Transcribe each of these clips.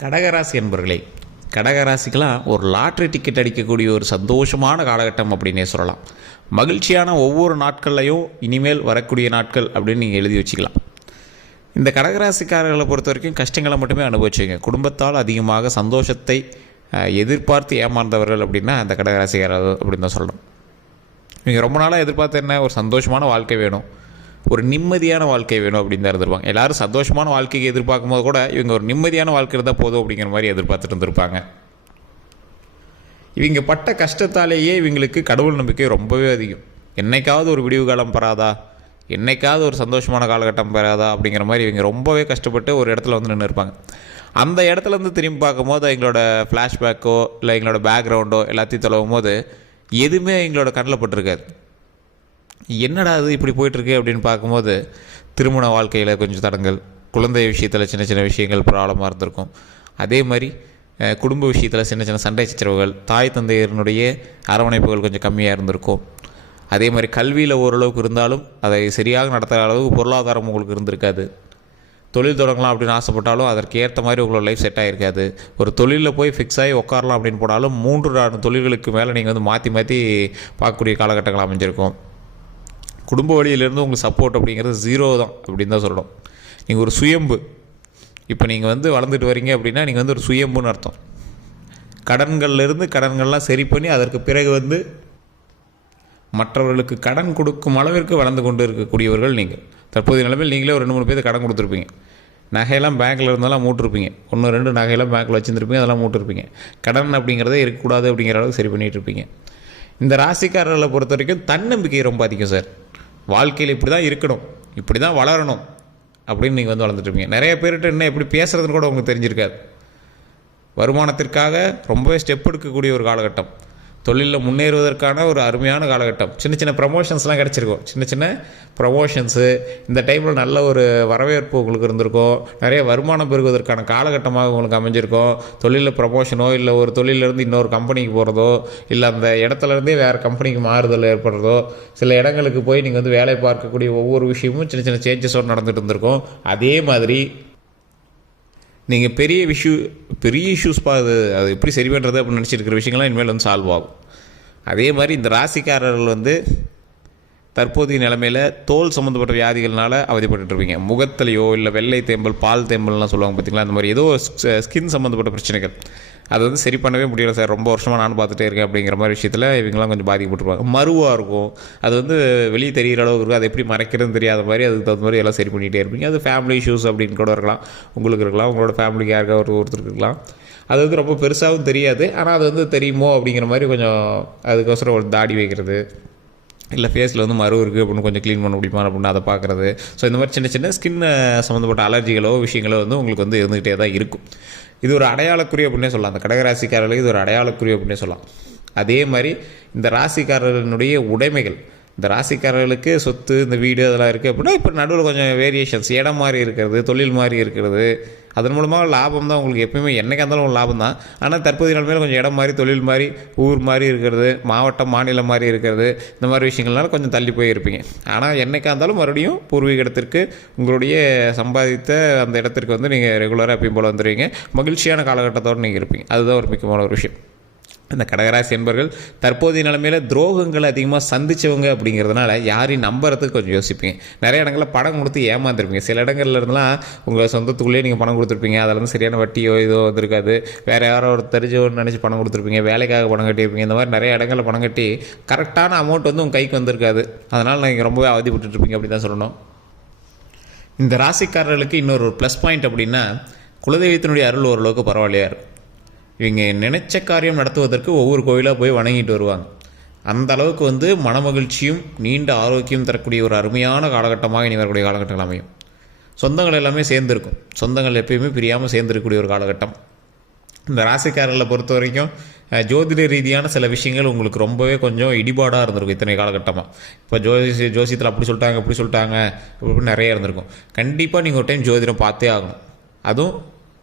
கடகராசி என்பர்களே கடகராசிக்கெலாம் ஒரு லாட்ரி டிக்கெட் அடிக்கக்கூடிய ஒரு சந்தோஷமான காலகட்டம் அப்படின்னே சொல்லலாம். மகிழ்ச்சியான ஒவ்வொரு நாட்கள்லையும் இனிமேல் வரக்கூடிய நாட்கள் அப்படின்னு நீங்கள் எழுதி வச்சுக்கலாம். இந்த கடகராசிக்காரர்களை பொறுத்த வரைக்கும் கஷ்டங்களை மட்டுமே அனுபவிச்சுங்க குடும்பத்தால் அதிகமாக சந்தோஷத்தை எதிர்பார்த்து ஏமாந்தவர்கள் அப்படின்னா அந்த கடகராசிக்காரர்கள் அப்படின்னு தான் சொல்லணும். நீங்கள் ரொம்ப நாளாக எதிர்பார்த்து என்ன? ஒரு சந்தோஷமான வாழ்க்கை வேணும். ஒரு நிம்மதியான வாழ்க்கை வேணும் அப்படின்னு தான் இருந்திருப்பாங்க. எல்லாரும் சந்தோஷமான வாழ்க்கைக்கு எதிர்பார்க்கும் போது கூட இவங்க ஒரு நிம்மதியான வாழ்க்கை இருந்தால் போதும் அப்படிங்கிற மாதிரி எதிர்பார்த்துட்டு இருந்திருப்பாங்க. இவங்க பட்ட கஷ்டத்தாலேயே இவங்களுக்கு கடவுள் நம்பிக்கை ரொம்பவே அதிகம். என்னைக்காவது ஒரு விடிவு காலம் பெறாதா? என்னைக்காவது ஒரு சந்தோஷமான காலகட்டம் பெறாதா? அப்படிங்கிற மாதிரி இவங்க ரொம்பவே கஷ்டப்பட்டு ஒரு இடத்துல வந்து நின்று இருப்பாங்க. அந்த இடத்துலேருந்து திரும்பி பார்க்கும்போது எங்களோட ஃப்ளாஷ்பேக்கோ இல்லை எங்களோட பேக்ரவுண்டோ எல்லாத்தையும் தொலைவும் போது எதுவுமே எங்களோட கண்ணில் பட்டிருக்காது. என்னடா அது இப்படி போயிட்டுருக்கு அப்படின்னு பார்க்கும்போது திருமண வாழ்க்கையில் கொஞ்சம் தடங்கள் குழந்தை விஷயத்தில் சின்ன சின்ன விஷயங்கள் ப்ராப்ளமாக இருந்திருக்கும். அதே மாதிரி குடும்ப விஷயத்தில் சின்ன சின்ன சண்டை சச்சரவுகள் தாய் தந்தையரினுடைய அரவணைப்புகள் கொஞ்சம் கம்மியாக இருந்திருக்கும். அதே மாதிரி கல்வியில் ஓரளவுக்கு இருந்தாலும் அதை சரியாக நடத்துகிற அளவுக்கு பொருளாதாரம் உங்களுக்கு இருந்திருக்காது. தொழில் தொடங்கலாம் அப்படின்னு ஆசைப்பட்டாலும் அதற்கு ஏற்ற மாதிரி உங்களோட லைஃப் செட் ஆகிருக்காது ஒரு தொழிலில் போய் ஃபிக்ஸ் ஆகி உட்காரலாம் அப்படின்னு போனாலும் மூன்று நான்கு தொழில்களுக்கு மேலே நீங்கள் வந்து மாற்றி மாற்றி பார்க்கக்கூடிய காலகட்டங்கள் அமைஞ்சிருக்கும். குடும்ப வழியிலேருந்து உங்களுக்கு சப்போர்ட் அப்படிங்கிறது ஜீரோ தான் அப்படின்னு தான் சொல்லணும். நீங்கள் ஒரு சுயம்பு. இப்போ நீங்கள் வந்து வளர்ந்துட்டு வரீங்க அப்படின்னா நீங்கள் வந்து ஒரு சுயம்புன்னு அர்த்தம். கடன்கள்லேருந்து கடன்கள்லாம் சரி பண்ணி அதற்கு பிறகு வந்து மற்றவர்களுக்கு கடன் கொடுக்கும் அளவிற்கு வளர்ந்து கொண்டு இருக்கக்கூடியவர்கள் நீங்கள். தற்போதைய நிலைமையில் நீங்களே ஒரு ரெண்டு மூணு பேருக்கு கடன் கொடுத்துருப்பீங்க. நகையெல்லாம் பேங்க்கில் இருந்தாலும் மூட்டிருப்பீங்க. ஒன்று ரெண்டு நகையெல்லாம் பேங்க்கில் வச்சுருந்துருப்பீங்க அதெல்லாம் மூட்டிருப்பீங்க. கடன் அப்படிங்கிறதே இருக்கக்கூடாது அப்படிங்கிற அளவுக்கு சரி பண்ணிகிட்டு இருப்பீங்க. இந்த ராசிக்காரர்களை பொறுத்த வரைக்கும் தன்னம்பிக்கை ரொம்ப அதிகம் சார். வாழ்க்கையில் இப்படி தான் இருக்கணும். இப்படி தான் வளரணும். அப்படின்னு நீங்கள் வந்து வளர்ந்துட்டுருப்பீங்க நிறைய பேர்கிட்ட என்ன எப்படி பேசுகிறதுன்னு கூட உங்களுக்கு தெரிஞ்சிருக்காது. வருமானத்திற்காக ரொம்பவே ஸ்டெப் எடுக்கக்கூடிய ஒரு காலகட்டம். தொழிலில் முன்னேறுவதற்கான ஒரு அருமையான காலகட்டம். சின்ன சின்ன ப்ரமோஷன்ஸ்லாம் கிடச்சிருக்கும். சின்ன சின்ன ப்ரமோஷன்ஸு இந்த டைமில் நல்ல ஒரு வரவேற்பு உங்களுக்கு இருந்திருக்கும். நிறைய வருமானம் பெறுவதற்கான காலகட்டமாக உங்களுக்கு அமைஞ்சிருக்கும். தொழிலில் ப்ரமோஷனோ இல்லை ஒரு தொழிலிருந்து இன்னொரு கம்பெனிக்கு போகிறதோ இல்லை அந்த இடத்துலேருந்தே வேறு கம்பெனிக்கு மாறுதல் ஏற்படுறதோ சில இடங்களுக்கு போய் நீங்கள் வந்து வேலை பார்க்கக்கூடிய ஒவ்வொரு விஷயமும் சின்ன சின்ன சேஞ்சஸோடு நடந்துட்டு இருந்திருக்கும். அதே மாதிரி நீங்கள் பெரிய விஷயூ பெரிய இஷ்யூஸ் பா அது அது எப்படி சரி பண்ணுறது அப்படின்னு நினச்சிருக்கிற விஷயங்கள்லாம் இனிமேல் வந்து சால்வ் ஆகும். அதே மாதிரி இந்த ராசிக்காரர்கள் வந்து தற்போதைய நிலைமையில் தோல் சம்மந்தப்பட்ட வியாதிகள்னால அவதிப்பட்டுருப்பீங்க முகத்திலையோ இல்லை வெள்ளை தேம்பல் பால் தேம்பல்லாம் சொல்லுவாங்க பார்த்தீங்களா அந்த மாதிரி ஏதோ ஸ்கின் சம்மந்தப்பட்ட பிரச்சனைகள். அது வந்து சரி பண்ணவே முடியல சார். ரொம்ப வருஷமாக நானும் பார்த்துட்டே இருக்கேன் அப்படிங்கிற மாதிரி விஷயத்தில் இவங்கெல்லாம் கொஞ்சம் பாதிக்கப்பட்டுருவாங்க. மருவாக இருக்கும். அது வந்து வெளியே தெரிகிற அளவுக்கு இருக்கும். அதை எப்படி மறைக்கிறதுன்னு தெரியாத மாதிரி அதுக்கு தகுந்த மாதிரி எல்லாம் சரி பண்ணிகிட்டே இருப்பீங்க. அது ஃபேமிலி இஷ்யூஸ் அப்படின்னு கூட இருக்கலாம். உங்களுக்கு இருக்கலாம். உங்களோட ஃபேமிலிக்கு யாருக்காக ஒரு ஒருத்தருக்கு இருக்கலாம். அது வந்து ரொம்ப பெருசாகவும் தெரியாது. ஆனால் அது வந்து தெரியுமோ அப்படிங்கிற மாதிரி கொஞ்சம் அதுக்கோசரம் ஒரு தாடி வைக்கிறது. இல்லை ஃபேஸில் வந்து மறு இருக்குது அப்படின்னு கொஞ்சம் க்ளீன் பண்ண முடியுமா அப்படின்னு அதை பார்க்குறது. ஸோ இந்த மாதிரி சின்ன சின்ன ஸ்கின் சம்மந்தப்பட்ட அலர்ஜிகளோ விஷயங்களோ வந்து உங்களுக்கு வந்து இருந்துகிட்டே தான் இருக்கும். இது ஒரு அடையாளக்குறி அப்படின்னே சொல்லலாம். அந்த கடகராசிக்காரர்களுக்கு இது ஒரு அடையாளக்குறி அப்படின்னே சொல்லலாம். அதே மாதிரி இந்த ராசிக்காரர்களுடைய உடைமைகள் இந்த ராசிக்காரர்களுக்கு சொத்து இந்த வீடு அதெல்லாம் இருக்குது அப்படின்னா இப்போ நடுவில் கொஞ்சம் வேரியேஷன்ஸ் இடம் மாதிரி இருக்கிறது தொழில் மாதிரி இருக்கிறது. அதன் மூலமாக லாபம் தான் உங்களுக்கு எப்பயுமே என்னைக்கா இருந்தாலும் ஒரு லாபம் தான். ஆனால் தற்போதைய நிலைமையில் கொஞ்சம் இடம் மாதிரி தொழில் மாதிரி ஊர் மாதிரி இருக்கிறது மாவட்டம் மாநிலம் மாதிரி இருக்கிறது இந்த மாதிரி விஷயங்கள்னால கொஞ்சம் தள்ளி போயிருப்பீங்க ஆனால் என்றைக்கா இருந்தாலும் மறுபடியும் பூர்வீக இடத்திற்கு உங்களுடைய சம்பாதித்த அந்த இடத்திற்கு வந்து நீங்கள் ரெகுலராக எப்பயும் போல் வந்துடுவீங்க மகிழ்ச்சியான காலகட்டத்தோடு நீங்கள் இருப்பீங்க. அதுதான் ஒரு முக்கியமான ஒரு விஷயம். இந்த கடகராசி என்பர்கள் தற்போதைய நிலைமையில் துரோகங்களை அதிகமாக சந்திச்சவங்க அப்படிங்கிறதுனால யாரையும் நம்புறதுக்கு கொஞ்சம் யோசிப்பீங்க. நிறைய இடங்களில் பணம் கொடுத்து ஏமாந்துருப்பீங்க. சில இடங்கள்ல இருந்தெல்லாம் உங்கள் சொந்தத்துக்குள்ளேயே நீங்கள் பணம் கொடுத்துருப்பீங்க. அதில் வந்து சரியான வட்டியோ இதோ வந்திருக்காது. வேறு யாரோ ஒரு தெரிஞ்சவன்னு நினச்சி பணம் கொடுத்துருப்பீங்க. வேலைக்காக பணம் கட்டியிருப்பீங்க. இந்த மாதிரி நிறைய இடங்களில் பணம் கட்டி கரெக்டான அமௌண்ட் வந்து உங்கள் கைக்கு வந்திருக்காது. அதனால் நீங்கள் ரொம்பவே அவதிப்பட்டுருப்பீங்க அப்படி தான் சொல்லணும். இந்த ராசிக்காரர்களுக்கு இன்னொரு ப்ளஸ் பாயிண்ட் அப்படின்னா குலதெய்வத்தினுடைய அருள் ஓரளவுக்கு பரவாயில்லையா இருக்கும் இவங்க நினைச்ச காரியம் நடத்துவதற்கு ஒவ்வொரு கோயிலாக போய் வணங்கிட்டு வருவாங்க. அந்த அளவுக்கு வந்து மனமகிழ்ச்சியும் நீண்ட ஆரோக்கியம் தரக்கூடிய ஒரு அருமையான காலகட்டமாக இனி வரக்கூடிய காலகட்டங்கள் அமையும். சொந்தங்கள் எல்லாமே சேர்ந்துருக்கும். சொந்தங்கள் எப்பயுமே பிரியாமல் சேர்ந்துருக்கக்கூடிய ஒரு காலகட்டம். இந்த ராசிக்காரர்களை பொறுத்த வரைக்கும் ஜோதிட ரீதியான சில விஷயங்கள் உங்களுக்கு ரொம்பவே கொஞ்சம் இடிபாடாக இருந்திருக்கும் இத்தனை காலகட்டமாக இப்போ ஜோசி ஜோசியத்தில் அப்படி சொல்லிட்டாங்க இப்படி சொல்லிட்டாங்க இப்படி நிறைய இருந்திருக்கும் கண்டிப்பாக நீங்கள் ஒரு டைம் ஜோதிடம் பார்த்தே ஆகணும். அதுவும்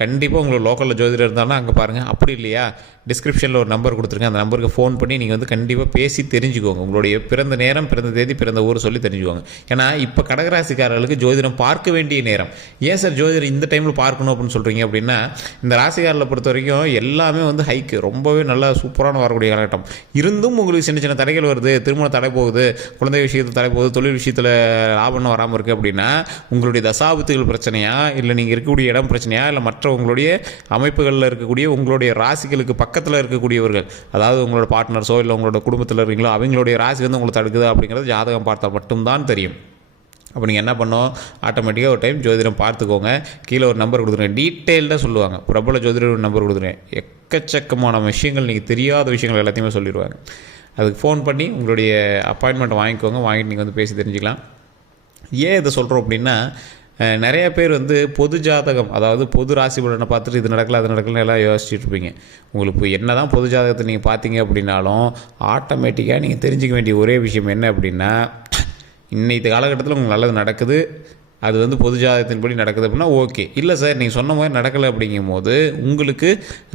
கண்டிப்பாக உங்களுக்கு லோக்கலில் ஜோதிடர் இருந்தாலும் அங்கே பாருங்கள் அப்படி இல்லையா? டிஸ்கிரிப்ஷனில் ஒரு நம்பர் கொடுத்துருக்கேன் அந்த நம்பருக்கு ஃபோன் பண்ணி நீங்கள் வந்து கண்டிப்பாக பேசி தெரிஞ்சுக்கோங்க. உங்களுடைய பிறந்த நேரம் பிறந்த தேதி பிறந்த ஊர் சொல்லி தெரிஞ்சுக்கோங்க. ஏன்னா இப்போ கடகராசிக்காரர்களுக்கு ஜோதிடம் பார்க்க வேண்டிய நேரம். ஏன் சார் ஜோதிடர் இந்த டைமில் பார்க்கணும் அப்படின்னு சொல்கிறீங்க அப்படின்னா இந்த ராசிக்காரில் பொறுத்த வரைக்கும் எல்லாமே வந்து ஹைக்கு ரொம்பவே நல்லா சூப்பரான வரக்கூடிய காலகட்டம். இருந்தும் உங்களுக்கு சின்ன சின்ன தடைகள் வருது. திருமண தடை போகுது. குழந்தை விஷயத்தில் தடை போகுது. தொழில் விஷயத்தில் லாபம் வராமல் இருக்குது அப்படின்னா உங்களுடைய தசாபத்துகள் பிரச்சனையா? இல்லை நீங்கள் இருக்கக்கூடிய இடம் பிரச்சனையா? இல்லை மற்ற உங்களுடைய அமைப்புகளில் இருக்கக்கூடிய உங்களுடைய ராசிகளுக்கு பக்கத்தில் இருக்கக்கூடியவர்கள் அதாவது உங்களோட பார்ட்னர்ஸோ இல்லை உங்களோட குடும்பத்தில் இருக்கீங்களோ அவங்களுடைய ராசி வந்து உங்களை தடுக்குது அப்படிங்கிறது ஜாதகம் பார்த்தால் மட்டும்தான் தெரியும். அப்போ நீங்கள் என்ன பண்ணோம் ஆட்டோமேட்டிக்காக ஒரு டைம் ஜோதிடம் பார்த்துக்கோங்க. கீழே ஒரு நம்பர் கொடுத்துருங்க. டீட்டெயில்டாக சொல்லுவாங்க. பிரபல ஜோதிடர் நம்பர் கொடுத்துருங்க. எக்கச்சக்கமான விஷயங்கள் நீங்கள் தெரியாத விஷயங்கள் எல்லாத்தையுமே சொல்லிடுவாங்க. அதுக்கு ஃபோன் பண்ணி உங்களுடைய அப்பாயின்மெண்ட் வாங்கிக்கோங்க. வாங்கிட்டு நீங்கள் வந்து பேசி தெரிஞ்சுக்கலாம். ஏன் இதை சொல்கிறோம் அப்படின்னா நிறைய பேர் வந்து பொது ஜாதகம் அதாவது பொது ராசி பலனை பார்த்துட்டு இது நடக்கல அது நடக்கலன்னு எல்லாம் யோசிச்சுட்டு இருப்பீங்க. உங்களுக்கு இப்போ என்ன தான் பொது ஜாதகத்தை நீங்கள் பார்த்தீங்க அப்படின்னாலும் ஆட்டோமேட்டிக்காக நீங்கள் தெரிஞ்சுக்க வேண்டிய ஒரே விஷயம் என்ன அப்படின்னா இன்னைக்கு காலகட்டத்தில் உங்களுக்கு நல்லது நடக்குது. அது வந்து பொது ஜாதகத்தின்படி நடக்குது அப்படின்னா ஓகே. இல்லை சார் நீங்கள் சொன்ன மாதிரி நடக்கலை அப்படிங்கும் போது உங்களுக்கு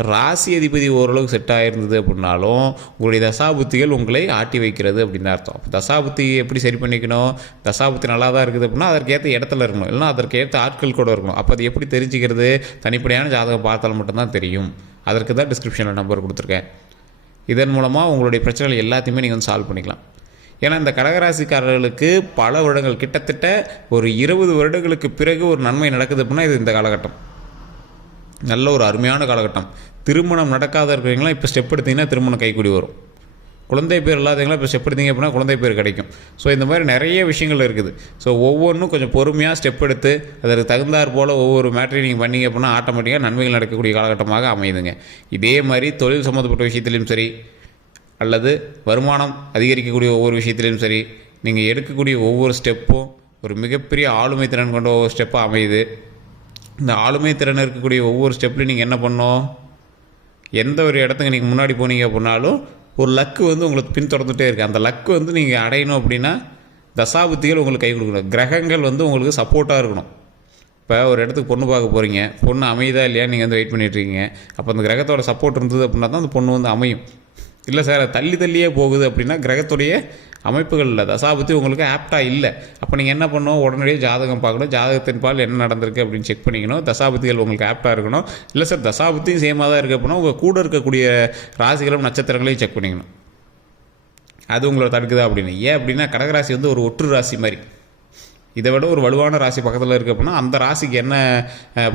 ராசி அதிபதி ஓரளவுக்கு செட் ஆகிருந்தது அப்படின்னாலும் உங்களுடைய தசாபுத்திகள் உங்களை ஆட்டி வைக்கிறது அப்படின்னு அர்த்தம். அப்போ தசாபுத்தி எப்படி சரி பண்ணிக்கணும்? தசாபுத்தி நல்லா தான் இருக்குது அப்படின்னா அதற்கேற்ற இடத்துல இருக்கணும். இல்லைன்னா அதற்கேற்ற ஆட்கள் கூட இருக்கணும். அப்போ அது எப்படி தெரிஞ்சுக்கிறது? தனிப்படையான ஜாதகம் பார்த்தால் மட்டும்தான் தெரியும். அதற்கு தான் டிஸ்கிரிப்ஷனில் நம்பர் கொடுத்துருக்கேன். இதன் மூலமாக உங்களுடைய பிரச்சனைகள் எல்லாத்தையுமே நீங்கள் வந்து சால்வ் பண்ணிக்கலாம். ஏன்னா இந்த கடகராசிக்காரர்களுக்கு பல வருடங்கள் கிட்டத்தட்ட ஒரு இருபது வருடங்களுக்கு பிறகு ஒரு நன்மை நடக்குது அப்படின்னா இது இந்த காலகட்டம். நல்ல ஒரு அருமையான காலகட்டம். திருமணம் நடக்காத இருக்கிறவங்களாம் இப்போ ஸ்டெப் எடுத்தீங்கன்னா திருமணம் கைக்கூடி வரும். குழந்தை பேர் இல்லாதவங்களாம் இப்போ ஸ்டெப் எடுத்தீங்க அப்படின்னா குழந்தை பேர் கிடைக்கும். ஸோ இந்த மாதிரி நிறைய விஷயங்கள் இருக்குது. ஸோ ஒவ்வொன்றும் கொஞ்சம் பொறுமையாக ஸ்டெப் எடுத்து அதற்கு தகுந்தாற் போல் ஒவ்வொரு மேட்ரி நீங்கள் பண்ணீங்க அப்படின்னா ஆட்டோமேட்டிக்காக நன்மைகள் நடக்கக்கூடிய காலகட்டமாக அமையுதுங்க. இதே மாதிரி தொழில் சம்மந்தப்பட்ட விஷயத்துலையும் சரி அல்லது வருமானம் அதிகரிக்கக்கூடிய ஒவ்வொரு விஷயத்திலையும் சரி நீங்கள் எடுக்கக்கூடிய ஒவ்வொரு ஸ்டெப்பும் ஒரு மிகப்பெரிய ஆளுமை திறன் கொண்ட ஒவ்வொரு ஸ்டெப்பாக அமையுது. இந்த ஆளுமை திறன் இருக்கக்கூடிய ஒவ்வொரு ஸ்டெப்லையும் நீங்கள் என்ன பண்ணோம் எந்த ஒரு இடத்துக்கு நீங்கள் முன்னாடி போனீங்க அப்படின்னாலும் ஒரு லக்கு வந்து உங்களுக்கு பின்தொடர்ந்துட்டே இருக்குது அந்த லக்கு வந்து நீங்கள் அடையணும் அப்படின்னா தசாபுத்திகள் உங்களுக்கு கை கொடுக்கணும். கிரகங்கள் வந்து உங்களுக்கு சப்போர்ட்டாக இருக்கணும். இப்போ ஒரு இடத்துக்கு பொண்ணு பார்க்க போகிறீங்க பொண்ணு அமையுதா இல்லையா நீங்கள் வந்து வெயிட் பண்ணிட்டு இருக்கீங்க. அப்போ அந்த கிரகத்தோட சப்போர்ட் இருந்தது அப்படின்னா தான் அந்த பொண்ணு வந்து அமையும். இல்லை சார் தள்ளி தள்ளியே போகுது அப்படின்னா கிரகத்துடைய அமைப்புகளில் தசாபத்தி உங்களுக்கு ஆப்டாக இல்லை. அப்போ நீங்கள் என்ன பண்ணணும்? உடனடியே ஜாதகம் பார்க்கணும். ஜாதகத்தின் பால் என்ன நடந்திருக்கு அப்படின்னு செக் பண்ணிக்கணும். தசாபத்திகள் உங்களுக்கு ஆப்டாக இருக்கணும். இல்லை சார் தசாபத்தியும் சேமாக தான் இருக்குது அப்படின்னா உங்கள் கூட இருக்கக்கூடிய ராசிகளும் நட்சத்திரங்களையும் செக் பண்ணிக்கணும். அது உங்களை தடுக்குதா அப்படின்னு. ஏன் அப்படின்னா கடகராசி வந்து ஒரு ஒற்று ராசி மாதிரி. இதை விட ஒரு வலுவான ராசி பக்கத்தில் இருக்குது அப்படின்னா அந்த ராசிக்கு என்ன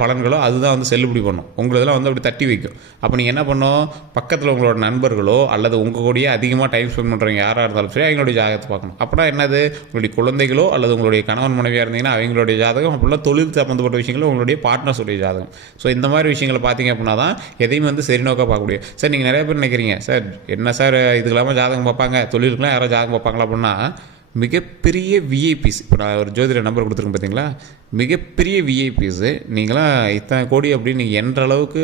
பலன்களோ அதுதான் வந்து செல்லுபடி பண்ணும். உங்களதெல்லாம் வந்து அப்படி தட்டி வைக்கும். அப்போ நீங்கள் என்ன பண்ணோம் பக்கத்தில் உங்களோட நண்பர்களோ அல்லது உங்கள் கூடயே அதிகமாக டைம் ஸ்பெண்ட் பண்ணுறவங்க யாராக இருந்தாலும் சரி அவங்களுடைய ஜாதகத்தை பார்க்கணும். அப்படின்னா என்னது? உங்களுடைய குழந்தைகளோ அல்லது உங்களுடைய கணவன் மனைவியாக இருந்தீங்கன்னா அவங்களுடைய ஜாதகம் அப்படிலாம் தொழில் சம்மந்தப்பட்ட விஷயங்களும் உங்களுடைய பார்ட்னர்ஸுடைய ஜாதகம். ஸோ இந்த மாதிரி விஷயங்களை பார்த்தீங்க அப்படின்னா தான் எதையும் வந்து சரி நோக்க பார்க்க முடியும். சார் நீங்கள் நிறைய பேர் நினைக்கிறீங்க சார் என்ன சார் இதுக்கு இல்லாமல் ஜாதகம் பார்ப்பாங்க? தொழிலுக்குலாம் யாராவது ஜாதகம் பார்ப்பாங்களா அப்படின்னா மிகப்பெரிய விஐபிஸ் இப்போ நான் ஒரு ஜோதிட நம்பர் கொடுத்துருக்கேன் பார்த்தீங்களா மிகப்பெரிய விஐபிஸு நீங்களாம் இத்தனை கோடி அப்படின்னு நீங்கள் என்ற அளவுக்கு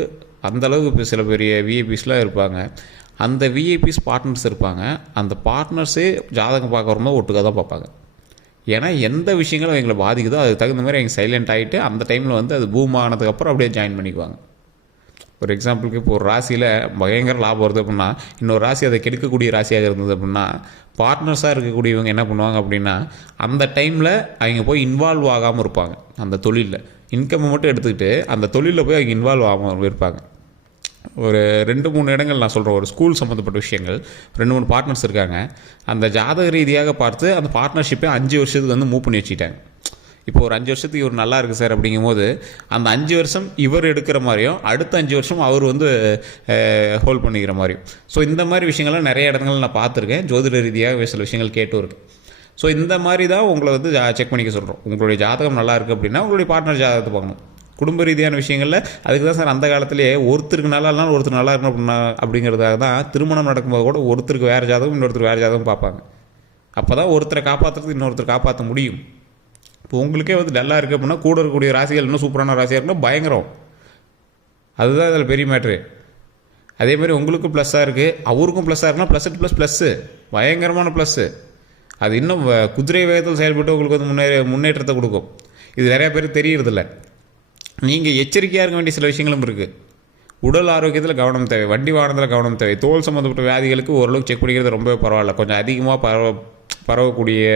அந்த அளவுக்கு இப்போ சில பெரிய விஐபிஸ்லாம் இருப்பாங்க. அந்த விஐபிஸ் பார்ட்னர்ஸ் இருப்பாங்க. அந்த பார்ட்னர்ஸே ஜாதகம் பார்க்க வரும்போது ஒட்டுக்காக தான் பார்ப்பாங்க. ஏன்னா எந்த விஷயங்களும் எங்களை பாதிக்குதோ அதுக்கு தகுந்த மாதிரி அவங்க சைலண்ட் ஆகிட்டு அந்த டைமில் வந்து அது பூம் ஆனதுக்கப்புறம் அப்படியே ஜாயின் பண்ணிக்குவாங்க. ஒரு எக்ஸாம்பிளுக்கு இப்போ ஒரு ராசியில் பயங்கர லாபம் வருது அப்படின்னா இன்னொரு ராசி அதை கெடுக்கக்கூடிய ராசியாக இருந்தது அப்படின்னா பார்ட்னர்ஸாக இருக்கக்கூடியவங்க என்ன பண்ணுவாங்க அப்படின்னா அந்த டைமில் அவங்க போய் இன்வால்வ் ஆகாமல் இருப்பாங்க. அந்த தொழிலில். இன்கம்மை மட்டும் எடுத்துக்கிட்டு அந்த தொழிலில் போய் அவங்க இன்வால்வ் ஆகாமல் இருப்பாங்க. ஒரு ரெண்டு மூணு இடங்கள் நான் சொல்கிறேன் ஒரு ஸ்கூல் சம்மந்தப்பட்ட விஷயங்கள். ரெண்டு மூணு பார்ட்னர்ஸ் இருக்காங்க. அந்த ஜாதக ரீதியாக பார்த்து அந்த பார்ட்னர்ஷிப்பை அஞ்சு வருஷத்துக்கு வந்து மூவ் பண்ணி வச்சுக்கிட்டாங்க. இப்போ ஒரு அஞ்சு வருஷத்துக்கு இவர் நல்லா இருக்குது சார் அப்படிங்கும்போது அந்த அஞ்சு வருஷம் இவர் எடுக்கிற மாதிரியும் அடுத்த அஞ்சு வருஷம் அவர் வந்து ஹோல்ட் பண்ணிக்கிற மாதிரியும். ஸோ இந்த மாதிரி விஷயங்கள்லாம் நிறைய இடங்கள் நான் பார்த்துருக்கேன். ஜோதிட ரீதியாக சில விஷயங்கள் கேட்டும் இருக்கேன் ஸோ இந்த மாதிரி தான் உங்களை வந்து செக் பண்ணிக்க சொல்கிறோம் உங்களுடைய ஜாதகம் நல்லா இருக்குது அப்படின்னா உங்களுடைய பார்ட்னர் ஜாதகத்தை பார்க்கணும். குடும்ப ரீதியான விஷயங்களில் அதுக்கு தான் சார் அந்த காலத்திலேயே ஒருத்தருக்கு நல்லா இல்லைனாலும் ஒருத்தர் நல்லா இருக்கணும் அப்படின்னா அப்படிங்கிறதாக தான் திருமணம் நடக்கும்போது கூட ஒருத்தருக்கு வேறு ஜாதகம் இன்னொருத்தர் வேறு ஜாதகம் பார்ப்பாங்க. அப்போ தான் ஒருத்தரை காப்பாற்றுறதுக்கு இன்னொருத்தர் காப்பாற்ற முடியும். இப்போ உங்களுக்கே வந்து டல்லாக இருக்குது அப்படின்னா கூட இருக்கக்கூடிய ராசிகள் இன்னும் சூப்பரான ராசியாக இருக்குன்னா பயங்கரம். அதுதான் இதில் பெரிய மேட்ரு அதே மாதிரி உங்களுக்கும் ப்ளஸ்ஸாக இருக்குது அவருக்கும் ப்ளஸ்ஸாக இருக்குன்னா ப்ளஸ் ப்ளஸ் ப்ளஸ்ஸு பயங்கரமான ப்ளஸ்ஸு அது இன்னும் வ- குதிரை வேகத்தில் செயல்பட்டு உங்களுக்கு வந்து முன்னே முன்னேற்றத்தை கொடுக்கும். இது நிறையா பேருக்கு தெரியறதில்ல. நீங்கள் எச்சரிக்கையாக இருக்க வேண்டிய சில விஷயங்களும் இருக்குது உடல் ஆரோக்கியத்தில் கவனம் தேவை. வண்டி வாகனத்தில் கவனம் தேவை. தோல் சம்மந்தப்பட்ட வியாதிகளுக்கு ஓரளவுக்கு செக் பண்ணிக்கிறது ரொம்பவே பரவாயில்ல. கொஞ்சம் அதிகமாக பரவ பரவக்கூடிய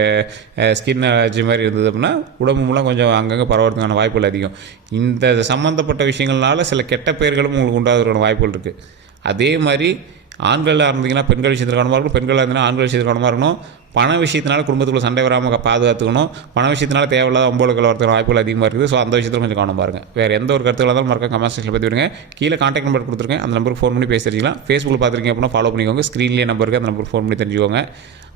ஸ்கின் அலர்ஜி மாதிரி இருந்தது அப்படின்னா உடம்பு மூலம் கொஞ்சம் அங்கங்கே பரவறதுக்கான வாய்ப்புகள் அதிகம். இந்த சம்மந்தப்பட்ட விஷயங்கள்னால சில கெட்ட பெயர்களும் உங்களுக்கு உண்டாகிறதுக்கான வாய்ப்புகள் இருக்குது அதே மாதிரி ஆண்களாக இருந்தீங்கன்னா பெண்கள் விஷயத்தில் கவனமாக இருக்கணும் பெண்களாக இருந்தீங்கன்னா ஆண்கள் விஷயத்தில் கவனமாக இருக்கணும். பண விஷயத்தினால குடும்பத்துக்குள்ள சண்டை வராமல் பாதுகாத்துக்கணும். பண விஷயத்தினால தேவையில்லாத அம்போலுக்கள் வரதுக்கான வாய்ப்புகள் அதிகமாக இருக்குது. ஸோ அந்த விஷயத்தில் கொஞ்சம் கவனமாக பாருங்கள் வேறு எந்த ஒரு கருத்துக்களாக இருந்தாலும் மறக்க கமெண்ட் செக்ஷனில் பற்றி விடுங்க. கீழே காண்டாக்ட் நம்பர் கொடுத்துருக்கேன். அந்த நம்பருக்கு ஃபோன் பண்ணி பேசி தெரிஞ்சிக்கலாம். ஃபேஸ்புக்கில் பார்த்துருக்கீங்க அப்படின்னா ஃபாலோ பண்ணிக்கோங்க. ஸ்க்ரீன்லேயே நம்பருக்கு அந்த நம்பருக்கு ஃபோன் பண்ணி தெரிஞ்சுக்கோங்க.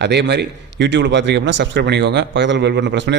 அதே மாதிரி யூடியூப்பில் பார்த்துருக்கீங்க அப்படின்னா சப்ஸ்கிரைப் பண்ணிக்கோங்க. பக்கத்தில் பெல் பட்டன் ப்ரெஸ் பண்ணி